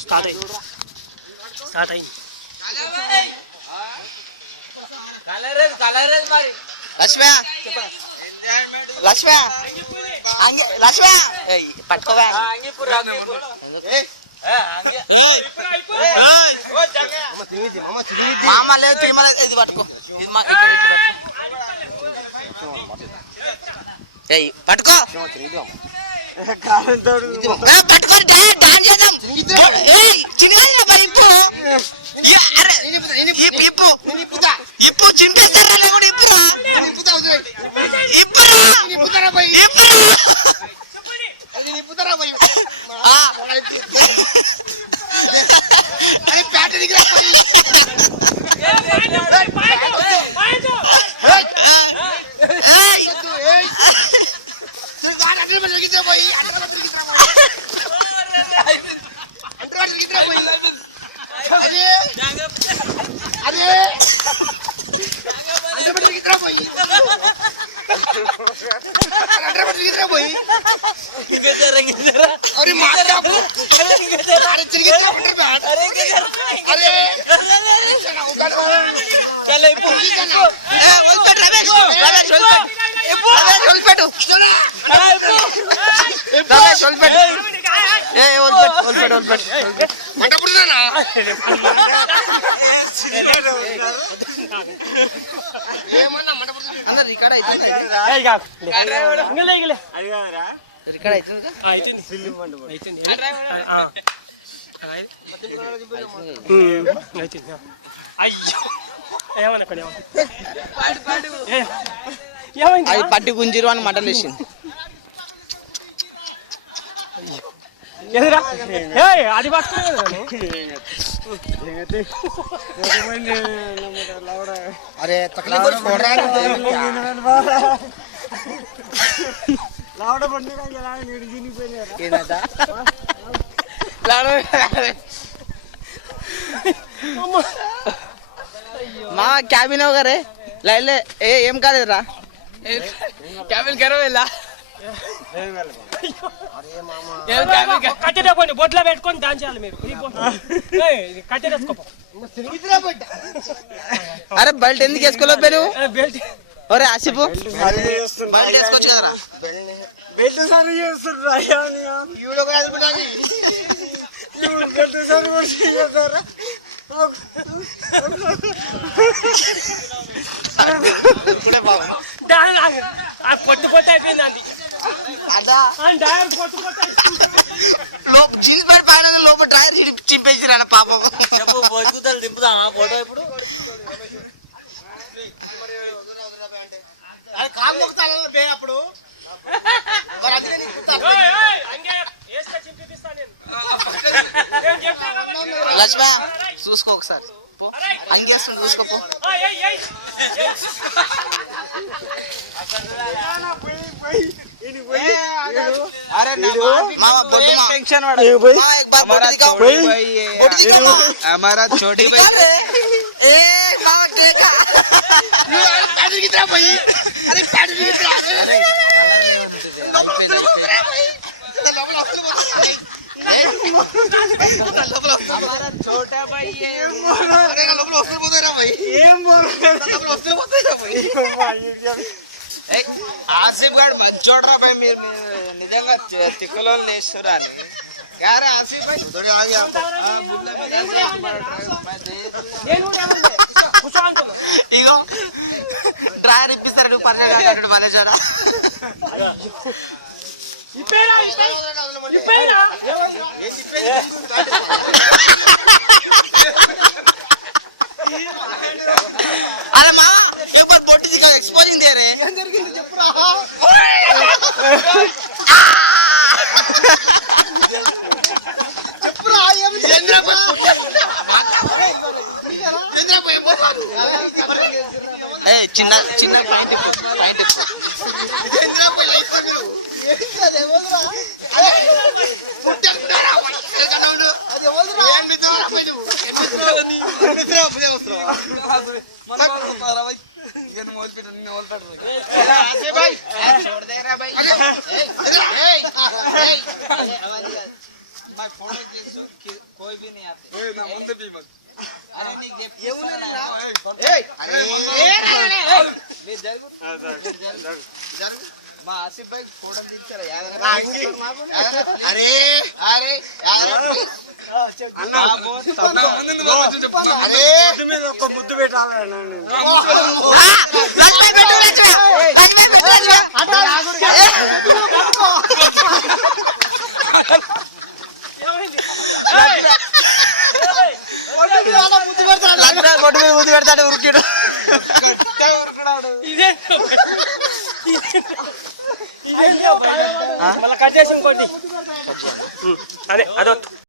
Start అయింది లక్ష్మ లక్ష్మ పట్టుకోవా మామ లేదు ఇది పట్టుకో ఇది పట్టుకో పట్టుకొని డాన్స్ చేద్దాం ఇప్పు చింపేస్తారా అది పట్టి గుంజిరు అని మటన్ వేసింది అది अरे तकलीफ छोड़ रहा है लावड़ा बनने का ये लावड़ा नीड जी नहीं पहने रहा क्या ना था लावड़ा माँ क्या भी ना करे लाइले ए एम का दे रहा क्या बिल करो वेला కట్టె కొన్ని బొట్ల పెట్టుకొని డాన్స్ చేయాలి మీరు కట్టె వేసుకోపో అరే బెల్ట్ ఎందుకు వేసుకోలేవు పేరు బెల్ట్ ఒరే ఆసిఫ్ బెల్ట్ వేసుకోవచ్చు కదరా బెల్ట్ సరి చేస్తుర్రా ఈవిడ కాదు బిడ్డది ఈవిడ బెల్ట్ సరి చేస్తారా పొట్టు పొట్టు అయిపోయింది అంది జీన్స్ ప్యాంట్ పైన లోపల డ్రైవర్ చింపేసిరా పాపం బతుకుతారు దింపుదామా ఫోటో ఇప్పుడు అప్పుడు లక్ష్మ చూసుకో ఒకసారి అంగేస్తుంది చూసుకోపో हमारा छोटी भाई अरे छोटा भाई ఆసిఫ్ గారు చూడరా భాయ్ మీరు నిజంగా తిక్కలో లేస్తురా యారే ఆసిఫ్ భాయ్ ఇగో డ్రైవర్ ఇప్పిస్తారు నువ్వు పర్లేదు మనేసాడా अरे मामा एक बार बोटी दिखा एक्सपोजिंग दे रहे हैं చిన్న చిన్న कोई भी नहीं आते ఓయ్ నా ముందు బి మగ్ अरे नहीं ये ఏమున్నదిరా? ఏయ్ అరే నీ జరుగు జరుగు మా ఆసిఫ్ భాయ్ ఫోటో తీస్తారా యాదరా అంగి. అరే అరే యాదరా అన్న నా ముందు వచ్చి చెప్పు అరే బుద్ధి మీద ఒక్క బుద్ధి పెట్టాలన్నా నేను. కొట్టు మీద బుద్ధి పెడతాడు ఉరికిడు మళ్ళీ కట్ చేసి ఇంకోటి అదే అదొద్దు